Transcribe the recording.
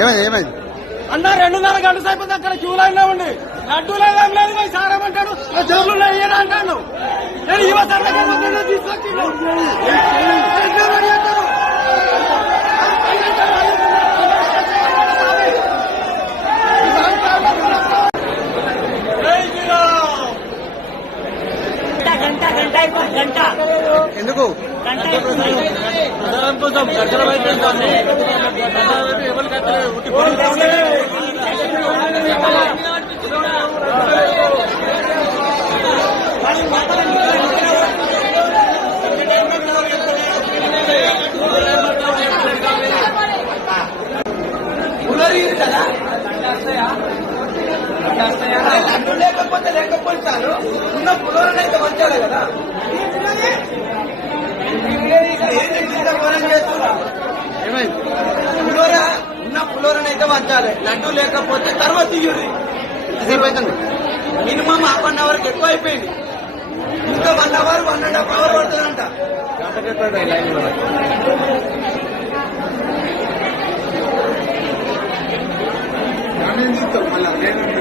ఏమైంది ఏమైంది అన్న 2.5 గంటల సేపు అక్కడ క్యూ లైన్ లో ఉండి లడ్డూ లేదు లేదు పోయి సారమంటాడు జోబులు అయ్యాడు అంటాను నేను యువ సర్వే తీసుకొచ్చిండు గంట ఎందుకు ప్రచారం కోసం దర్శనం అయితే లడ్డు లేకపోతే చాలు ఉన్న పులోరైతే వచ్చాడు కదా పులోరా ఉన్న పులోరనైతే వంచాలి లడ్డు లేకపోతే తర్వాత తీయుది మినిమం హాఫ్ అన్ అవర్కి ఎక్కువ అయిపోయింది ఇంకా 1 అవర్ 1.5 అవర్ పడుతుందంట మళ్ళీ